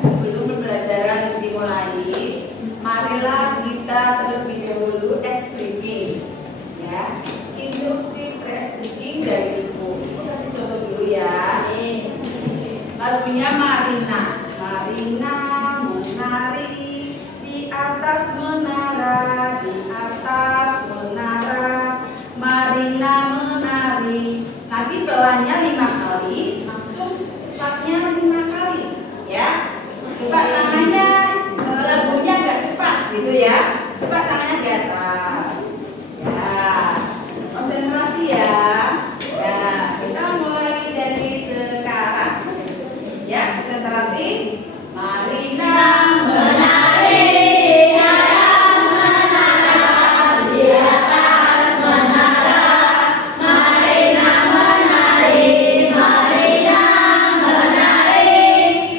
Sebelum pembelajaran dimulai, marilah kita terlebih dahulu speaking, ya. Instruksi speaking dari ibu. Ibu kasih contoh dulu ya. Lagunya Marina. Marina menari di atas menara, di atas menara. Marina menari. Nanti belahnya 5 kali, langsung cepatnya 5 kali, ya. Coba tangannya, lagunya agak cepat, gitu ya. Coba tangannya di atas, ya. Konsentrasi ya. Ya, kita mulai dari sekarang, ya. Konsentrasi. Marina menari di atas menara, di atas menara. Marina menari, Marina menari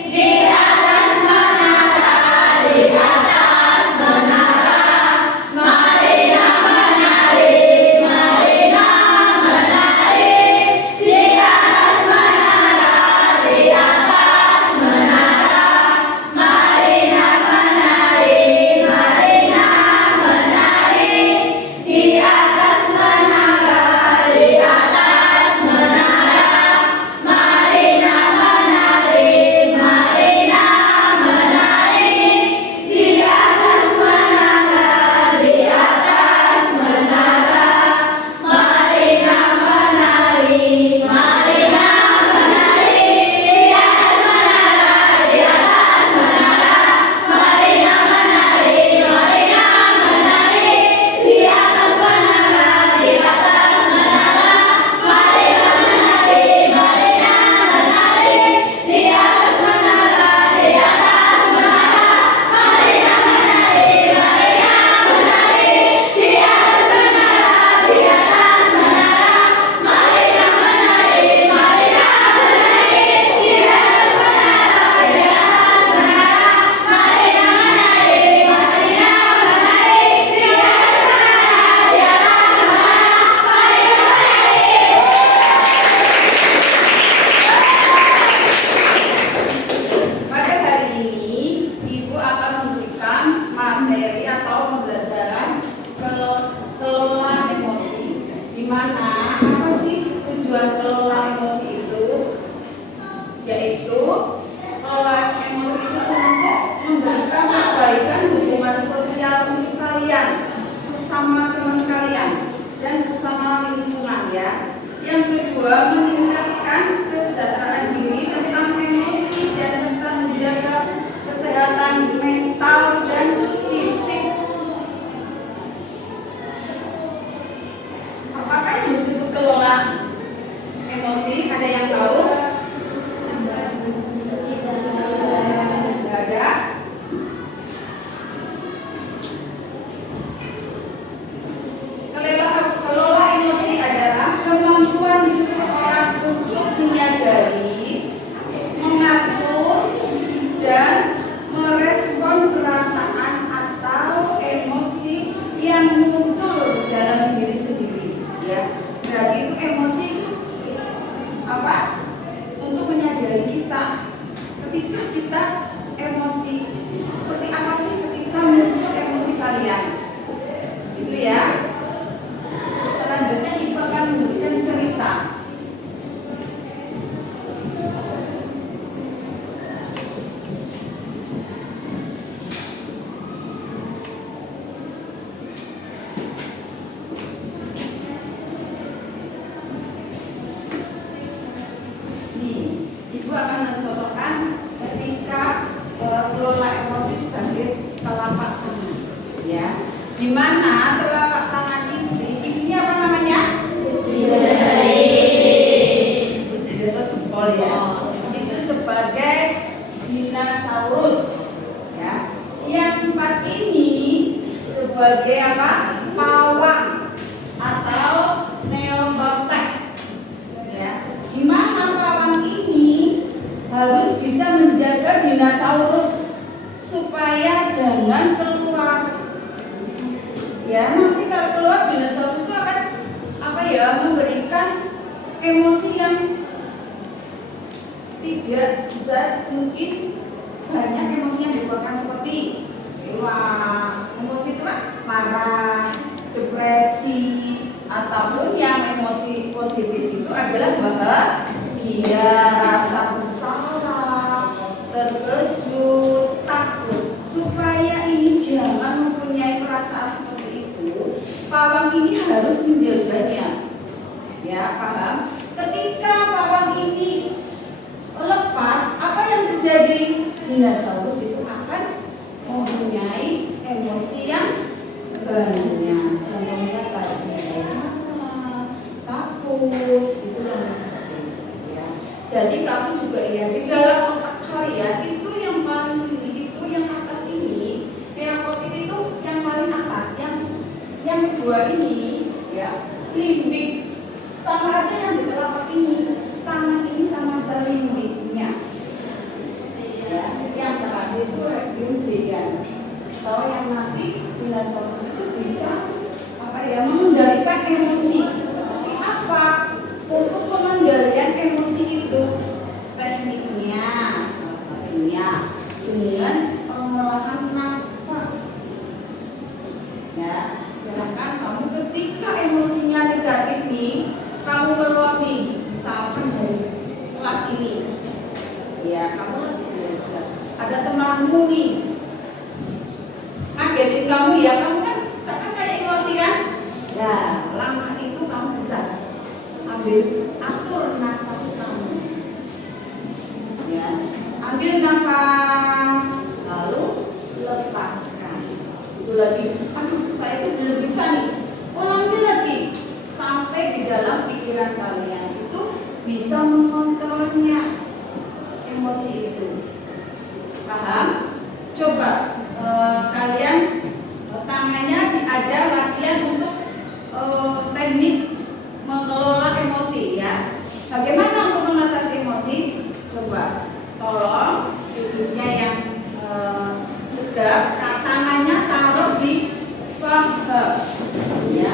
di atas menara, di atas menara. Marina menari, Marina menari di atas menara, di atas menara. Marina menari, Marina menari di atas menara, di atas menara. Marina menari, Marina menari di atas menara, di atas menara. Marina menari, Marina menari di atas menara, di atas menara. Marina menari, Marina menari di atas menara, di atas menara. Marina menari, Marina menari di atas menara, di atas menara. Marina menari, Marina menari di atas menara, di atas menara. Marina menari, Marina menari di atas menara, di atas menara. Marina menari, Marina menari di atas menara, di atas menara. Marina menari. Pada hari ini, Ibu akan memberikan materi atau pembelajaran kelola emosi. Di mana apa sih tujuan kelola emosi itu? Yaitu kelola emosi itu untuk memberikan perbaikan hubungan sosial untuk kalian, sesama teman kalian, dan sesama lingkungan ya. Yang kedua, meningkatkan kesejahteraan diri tentang emosi dan serta menjaga kesehatan mental dan fisik. Apakah yang disebut kelola emosi? Ada yang tahu? Nggak ada? Kelola emosi adalah kemampuan seseorang untuk menyadari, mengatur, dan merespon perasaan atau emosi yang muncul dalam diri sendiri. Ya, berarti itu emosi apa? Untuk menyadari kita. Ketika kita emosi, seperti apa sih ketika muncul emosi kalian? Itu ya. Selanjutnya Ibu akan memberikan cerita. Nih, Ibu akan mencontohkan ketika kelola emosi sebagai telapak tangan, ya. Di mana telapak tangan ini, ibunya apa namanya? Ibu jari atau jempol ya. Itu sebagai dinosaurus, ya. Yang 4 ini sebagai apa? Pawang atau neokortek, ya. Di mana pawang ini harus bisa menjaga dinosaurus supaya jangan keluar. Ya, nanti kalau keluar dinosaurus itu akan apa ya, memberikan emosi yang tidak bisa, mungkin banyak emosi yang dikeluarkan seperti kecewa, emosi itu kan marah, depresi, ataupun yang emosi positif itu adalah bahagia, rasa bersalah, terkejut, takut. Supaya ini jangan mempunyai perasaan seperti itu, pawang ini harus menjaganya. Ya, paham? Ketika pawang ini lepas, apa yang terjadi? Dinosaurus itu akan mempunyai emosi yang banyak. Contohnya tadi marah, takut, itu yang ya. Jadi kamu juga ya di dalam otak kalian itu yang paling tinggi, itu yang atas ini, keotik itu yang paling atas, yang dua ini ya, limbik sama aja yang di telapak ini, tangan ini sama aja limbiknya. Ya, yang terakhir itu reptilian. Atau yang nanti dinosaurus itu bisa mengendalikan emosi. Seperti apa? Untuk pengendalian emosi itu tekniknya salah satunya dengan pengolahan nafas. Ya, silakan kamu ketika emosinya negatif nih, kamu meluap nih, misalkan dari kelas ini. Ya, kamu lagi belajar. Ada temanmu nih, ngagetin kamu ya, kamu kan seakan kayak emosi kan? Nah, langkah itu kamu bisa ambil, atur nafas kamu. Ya, ambil nafas, lalu lepaskan. Itu lagi, aduh saya itu belum bisa nih. Ulangi lagi sampai di dalam pikiran kalian itu bisa mengontrolnya emosi itu. Paham? Coba kalian tangannya ada latihan untuk teknik mengelola emosi ya. Bagaimana untuk mengatasi emosi? Coba tolong duduknya yang tegak, tangannya taruh di paha ya.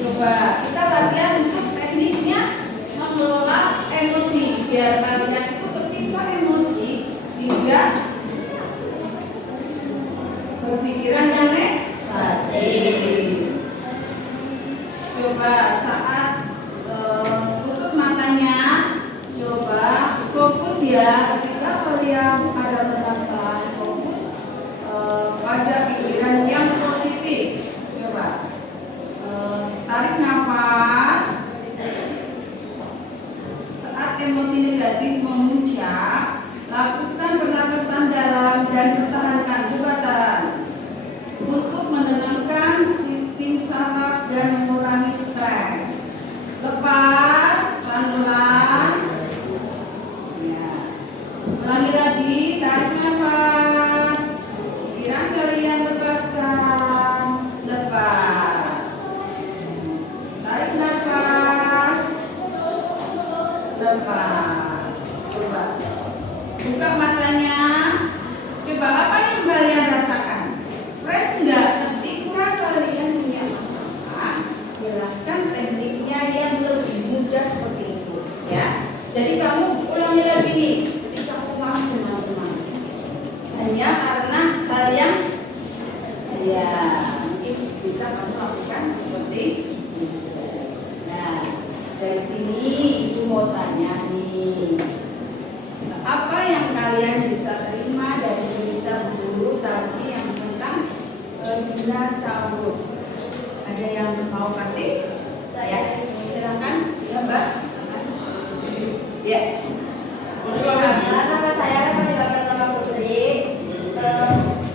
Coba kita latihan untuk tekniknya mengelola emosi biar kalian itu ketika emosi tidak berpikiran yang negatif. Coba saat tutup matanya, coba fokus ya. Ketika kalian ada perasaan, fokus pada pikiran yang positif. Coba tarik nafas. Saat emosi negatif memuncak, lakukan pernapasan dalam dan pertahankan getaran untuk menenangkan sistem saraf dan mengurangi stres. Lepas pelan-pelan. Ya. Ulangi lagi, tarik nafas. Pikiran kalian lepaskan. Lepas. Tarik nafas. Lepas. Coba buka matanya. Coba apa yang kalian rasakan? Fresh enggak? Ketika kalian punya masalah, silahkan tekniknya yang lebih mudah seperti itu ya. Jadi kamu ulangi lagi nih ketika kamu marah dengan teman. Hanya karena hal yang ya mungkin bisa kamu lakukan seperti itu. Nah, dari sini ibu mau tanya nih, apa yang kalian bisa terima dari cerita guru tadi yang tentang dinosaurus? Ada yang mau kasih? Saya silakan ya Mbak. Ya. Nama saya Pernikahan Pertama Putri.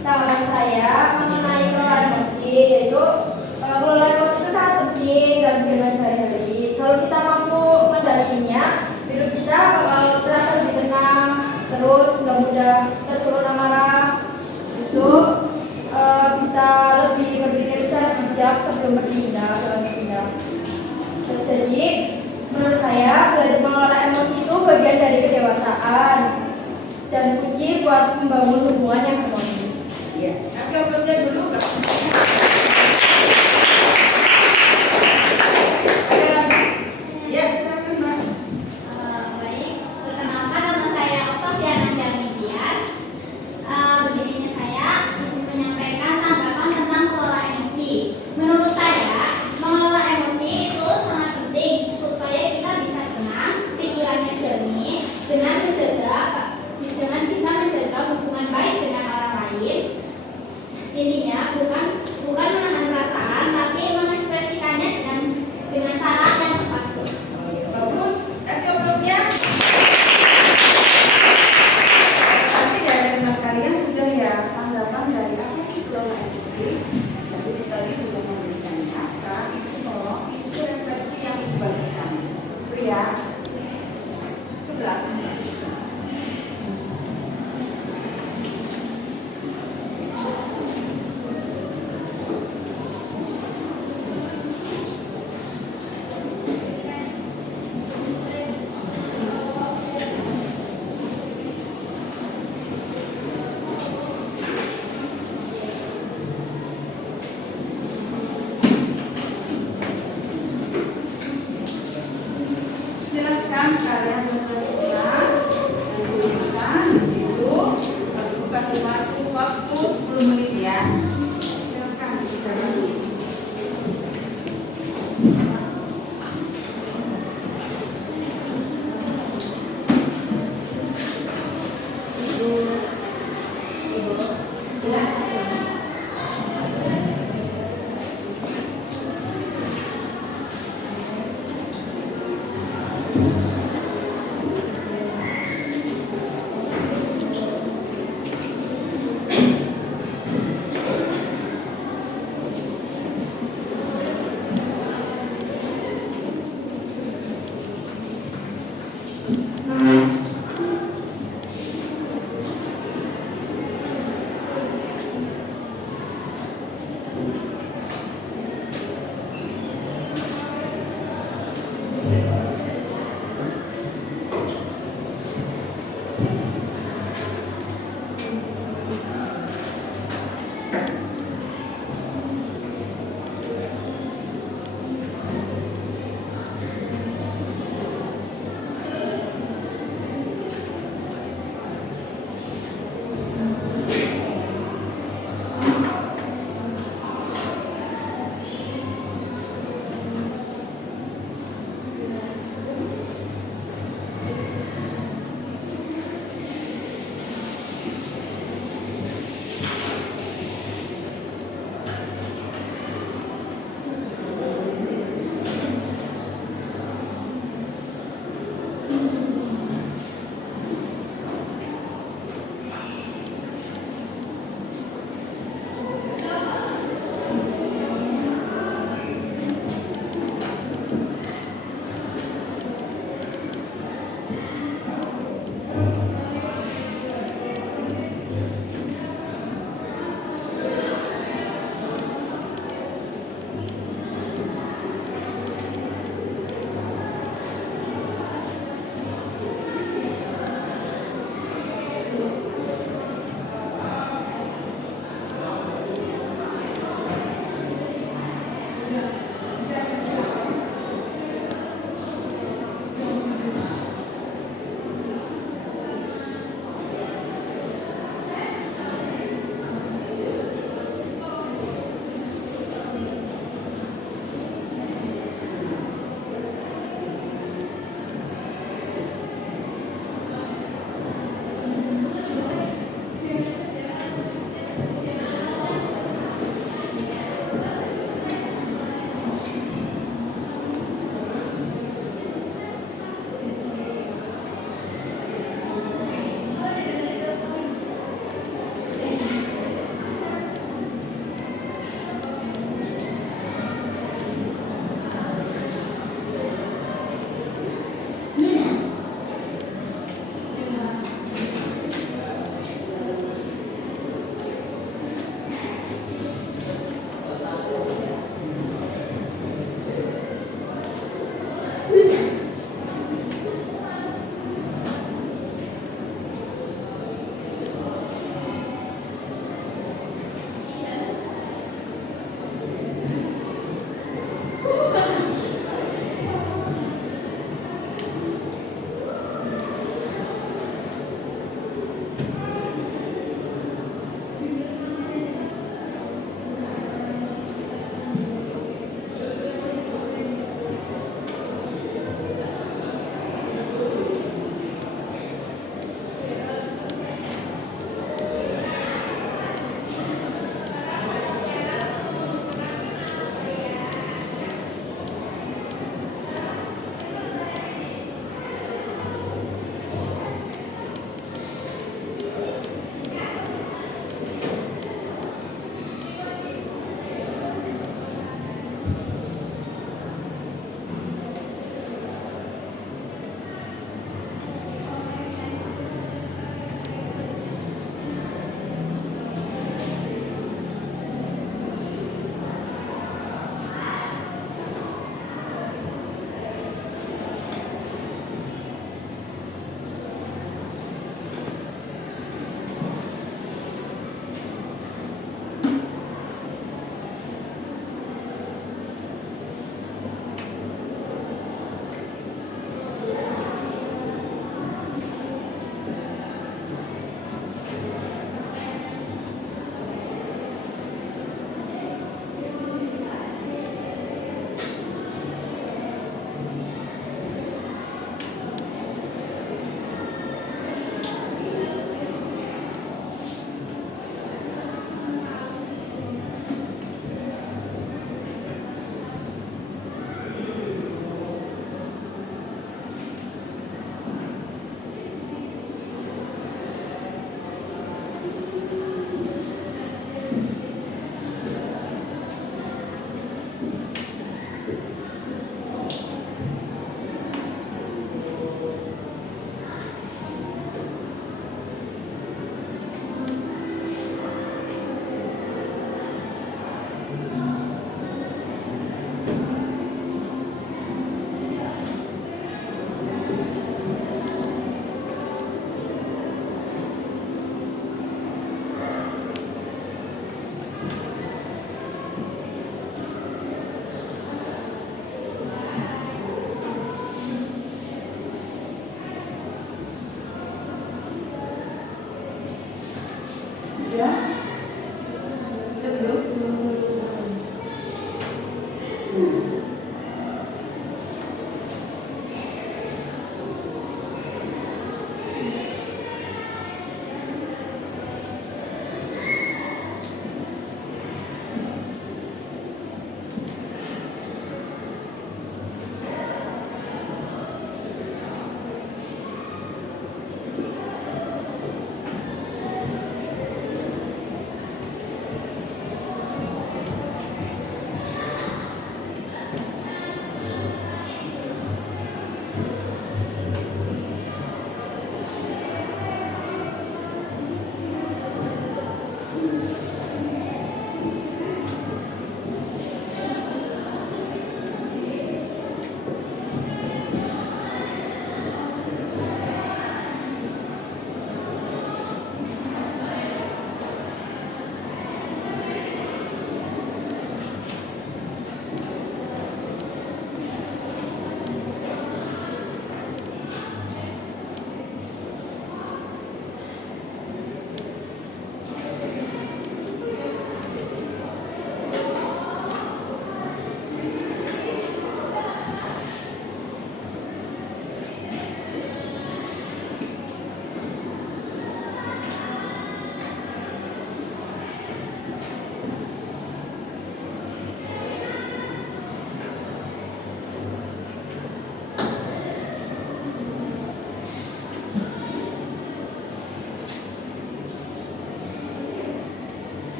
Tawaran saya mengenai kelola emosi, yaitu kelola emosi itu sangat penting dalam kehidupan sehari-hari. Kalau kita mampu mengendalikannya, hidup kita bakal terasa lebih tenang, terus nggak mudah tersulut amarah. Itu bisa lebih berpikir secara bijak sebelum bertindak. Jadi menurut saya belajar mengelola emosi itu bagian dari kedewasaan dan kunci buat membangun hubungan yang harmonis. Ya, kasih obatnya dulu. Ada lagi? Ya, silakan Mbak. Baik, perkenalkan nama mengerjakan karya tugasnya dan tuliskan di situ. Ibu kasih waktu 10 menit ya. Silakan dikerjakan.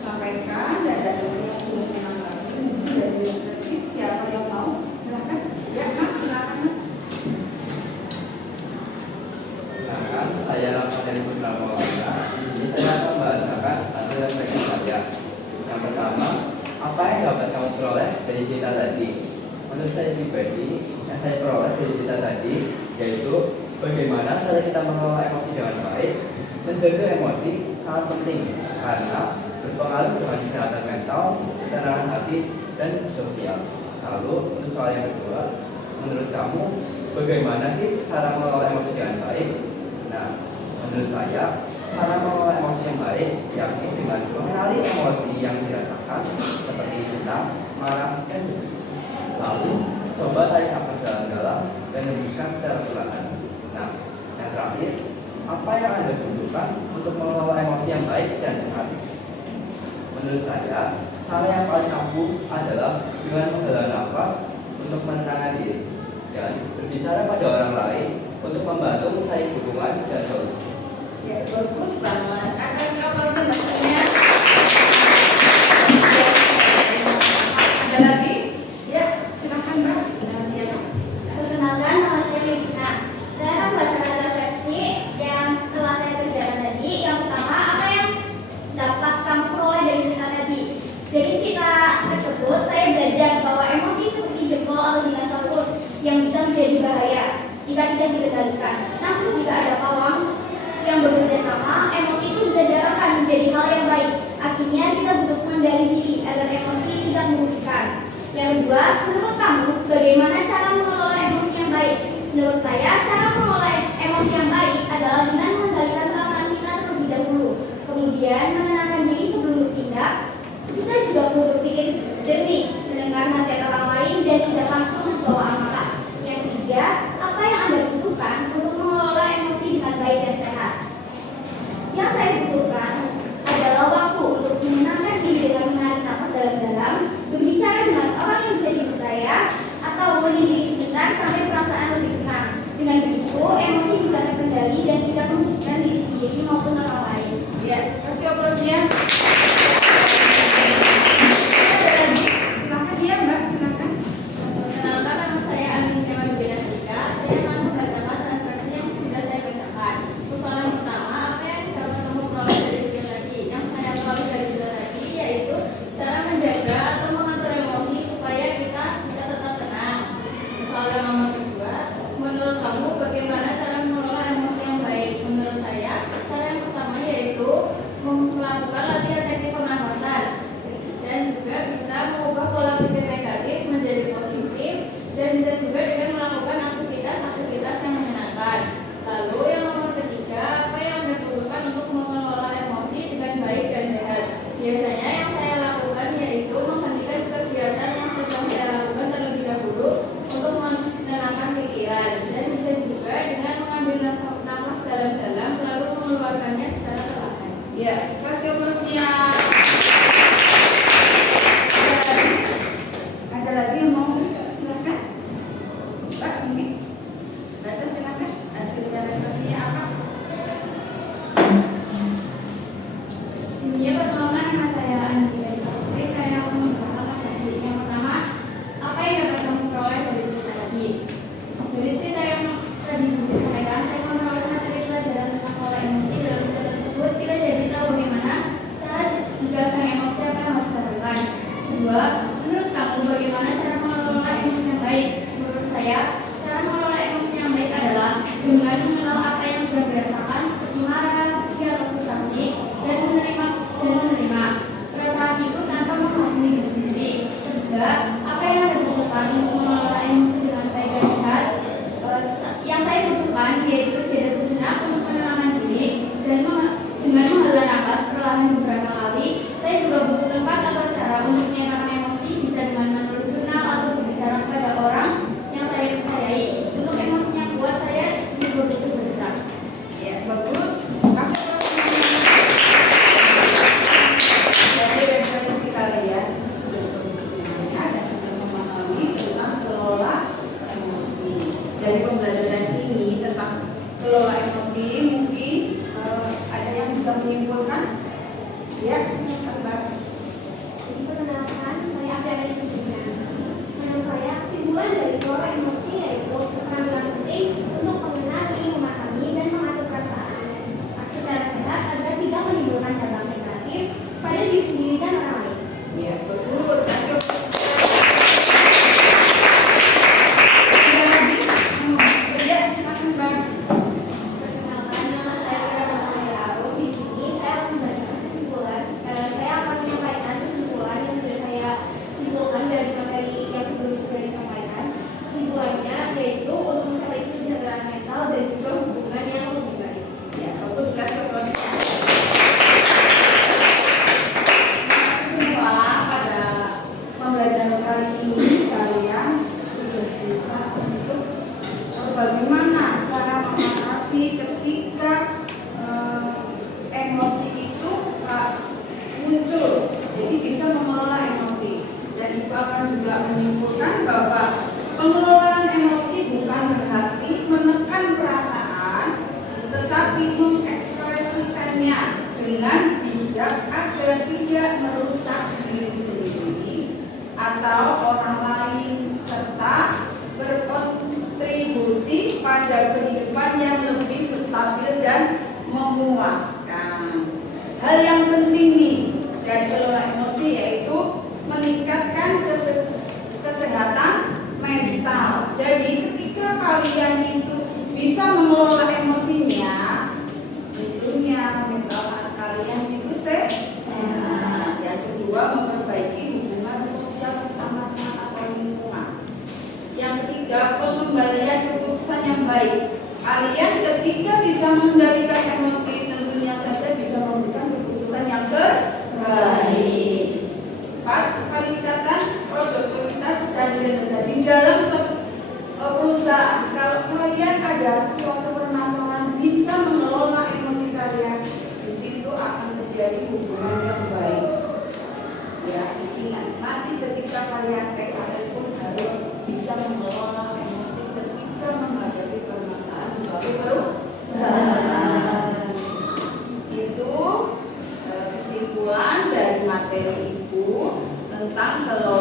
disampaikan dan ada yang sudah menanggapi. Mungkin dari refleksi siapa yang mau? Silakan. Ya, Mas, silakan. Silakan, saya Ramadhan Putra Maulana. Di sini saya akan membacakan hasil refleksi saya. Yang pertama, apa yang dapat kamu peroleh dari cerita tadi? Menurut saya pribadi, yang saya peroleh dari cerita tadi yaitu bagaimana cara kita mengelola emosi dengan baik. Menjaga emosi sangat penting karena berpengaruh dengan kesehatan mental, kesehatan hati, dan sosial. Lalu untuk soal yang kedua, menurut kamu bagaimana sih cara mengelola emosi dengan baik? Nah, menurut saya cara mengelola emosi yang baik yakni dengan mengenali emosi yang dirasakan seperti senang, marah, dan sedih. Lalu coba tarik nafas dalam dan hembuskan secara perlahan. Nah, yang terakhir, apa yang Anda butuhkan untuk mengelola emosi yang baik dan sehat? Menurut saya, cara yang paling ampuh adalah dengan menghela nafas untuk menenangkan diri dan berbicara pada orang lain untuk membantu mencari dukungan dan solusi. Ya, bagus banget. Ada siapa sih bacanya? Ada lagi? Ya, silakan Mbak. Dengan siapa? Perkenalkan, nama saya Livina. Saya akan bacakan refleksi yang telah saya kerjakan tadi. Yang pertama, apa yang dapat kamu peroleh dari cerita tadi? Dari cerita tersebut, saya belajar bahwa emosi seperti jempol atau dinosaurus yang bisa menjadi bahaya jika tidak dikendalikan. Namun jika ada pawang yang bekerja sama, emosi itu bisa diarahkan menjadi hal yang baik. Artinya kita butuh mengendali diri agar emosi tidak merugikan. Yang kedua, menurut kamu bagaimana cara mengelola emosi yang baik? Menurut saya, cara mengelola emosi yang baik adalah dengan mengendalikan perasaan kita terlebih dahulu. Kemudian menenangkan diri sebelum bertindak. Kita juga perlu berpikir jernih, mendengar nasihat orang lain dan tidak langsung membawa amarah. Yang ketiga, apa yang Anda butuhkan untuk mengelola emosi dengan baik dan sehat? Yang saya butuhkan adalah waktu untuk menenangkan diri dengan menarik nafas dalam-dalam, berbicara dengan orang yang bisa dipercaya, atau menyendiri sebentar sampai perasaan lebih tenang. Dengan begitu, emosi bisa terkendali dan tidak merugikan diri sendiri maupun orang lain. Ya, kasih aplausnya. Ada lagi? Silakan ya Mbak, silakan. Perkenalkan, nama saya Anunia Madubedasika. Saya akan membacakan refleksi yang sudah saya bacakan. Soal yang pertama, apa yang dapat kamu peroleh dari video tadi? Yang saya peroleh dari video tadi yaitu cara menjaga atau mengatur emosi supaya kita bisa tetap tenang. Soal yang nomor kedua, menurut kamu bagaimana cara mengelola emosi yang baik? Menurut saya, cara yang pertama yaitu melakukan latihan teknik pernafasan dan juga bisa mengubah pola pikir negatif menjadi positif dan bisa juga dengan melakukan aktivitas yang menyenangkan. Lalu yang nomor ketiga, apa yang Anda butuhkan untuk mengelola emosi dengan baik dan sehat? Biasanya yang saya lakukan yaitu menghentikan kegiatan yang sedang saya lakukan terlebih dahulu untuk menenangkan pikiran dan bisa juga dengan mengambil nafas dalam-dalam lalu mengeluarkannya secara perlahan. Ya, kasih aplausnya. Ada lagi yang mau? Silakan. Mbak, ini baca silakan. Hasil dari refleksinya apa? Sebelumnya perkenalkan, nama saya Andi Desapri. Saya akan membacakan refleksi. Yang pertama, apa yang dapat kamu peroleh dari cerita tadi? Dari cerita yang tadi disampaikan, saya memperoleh materi pelajaran tentang pola emosi. Dalam cerita tersebut, kita jadi tahu bagaimana cara menyimpulkan? Ya, silakan Mbak. Jadi perkenalkan, saya Apriani Susina. Menurut saya, kesimpulan dari kelola emosi yaitu keterampilan penting untuk mengenali, memahami, dan mengatur perasaan secara sehat agar tidak menimbulkan dampak negatif pada diri sendiri dan orang lain. Ya, betul. Terima kasih. Ada lagi? Ya, silakan Mbak. Perkenalkan, nama saya Kira Rahmayau. Di sini saya akan membacakan kesimpulan. Saya akan menyampaikan kesimpulan yang sudah saya simpulkan dari materi yang sebelumnya sudah disampaikan. Kesimpulannya yaitu untuk mencapai kesejahteraan mental dan juga hubungan yang lebih baik. Ya, bagus sekali Mbak. Semua pada pembelajaran kali ini kalian sudah bisa untuk bagaimana cara mengatasi ketika emosi itu muncul. Jadi bisa mengelola emosi. Dan Ibu akan juga menyimpulkan bahwa pengelolaan emosi bukan berarti menekan perasaan, tetapi mengekspresikannya dengan bijak agar tidak merusak diri sendiri atau orang lain serta berkontribusi pada kehidupan yang lebih stabil dan memuaskan. Hal yang penting nih dari kelola emosi yaitu meningkatkan kesehatan mental. Jadi ketika kalian itu bisa mengelola emosinya, tentunya mental kalian itu sehat. Yang kedua, memperbaiki hubungan sosial sesama teman atau lingkungan. Yang ketiga, pengembalian keputusan yang baik. Kalian ketika bisa mengendalikan emosi, tentunya saja bisa memberikan keputusan yang terbaik. 4. Peningkatan produktivitas dan kinerja di dalam suatu perusahaan. Kalau kalian ada suatu permasalahan, bisa mengelola emosi kalian, di situ akan terjadi hubungan yang baik. Ya, ingat, nanti ketika kalian PKL pun harus bisa mengelola emosi ketika menghadapi permasalahan suatu perusahaan. Itu kesimpulan dari materi Ibu tentang kelola